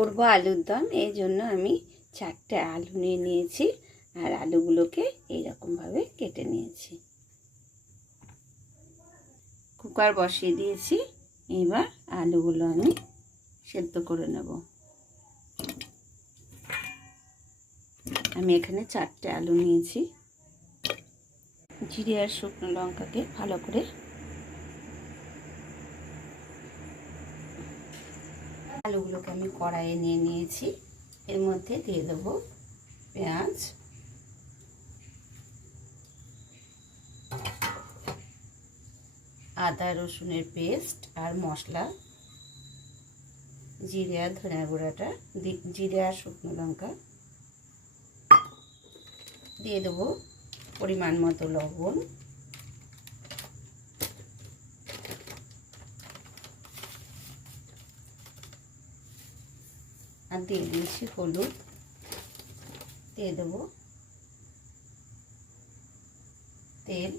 করব আলুর দম। এই জন্য আমি 4টে আলু নিয়ে নিয়েছি আর আলুগুলোকে এইরকমভাবে কেটে নিয়েছি। কুকার বসিয়ে দিয়েছি, এবার আলুগুলো আমি সেদ্ধ করে নেব। আমি এখানে 4টে আলু নিয়েছি। জিরে আর শুকনো লঙ্কাকে ভালো করে আলুগুলোকে আমি কড়াইয়ে নিয়ে নিয়েছি। এর মধ্যে দিয়ে দেব পেঁয়াজ, আদা রসুনের পেস্ট আর মশলা, জিরে আর ধনিয়া গুঁড়াটা, জিরে আর শুকনো লঙ্কা দিয়ে দেবো, পরিমাণ মতো লবণ, আর দিয়ে দিয়েছি হলুদ, দিয়ে দেবো তেল,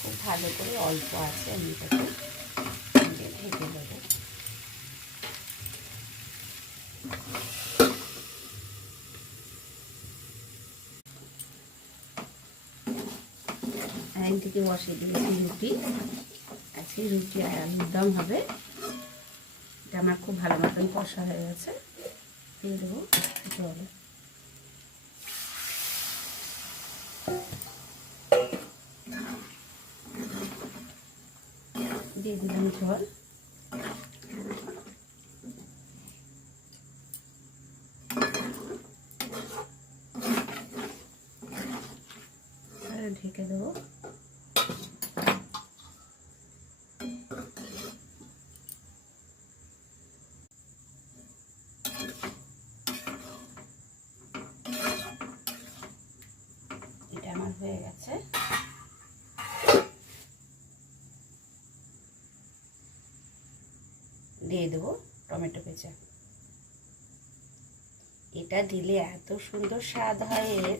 খুব ভালো করে অল্প আছে আমি এটাকে ঢেকে দেবো। একদিকে বসিয়ে দিয়েছি রুটি। আজকে রুটি আর আলুর দম হবে। এটা আমার খুব ভালো মতন কষা হয়ে গেছে। দিয়ে দেবো জল, দিয়ে দিলাম জল, আর ঢেকে দেবো। এটা আমার হয়ে গেছে। দিয়ে দেবো টমেটো কেচাপ। এটা দিলে এত সুন্দর স্বাদ হয় এর,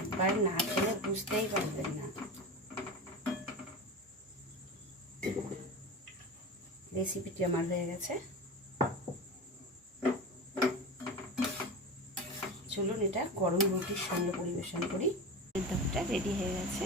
একবার না খেলে বুঝতেই পারবেন না। রেসিপিটি আমার হয়ে গেছে। চলুন এটা গরম রুটির সঙ্গে পরিবেশন করি। দমটা রেডি হয়ে গেছে।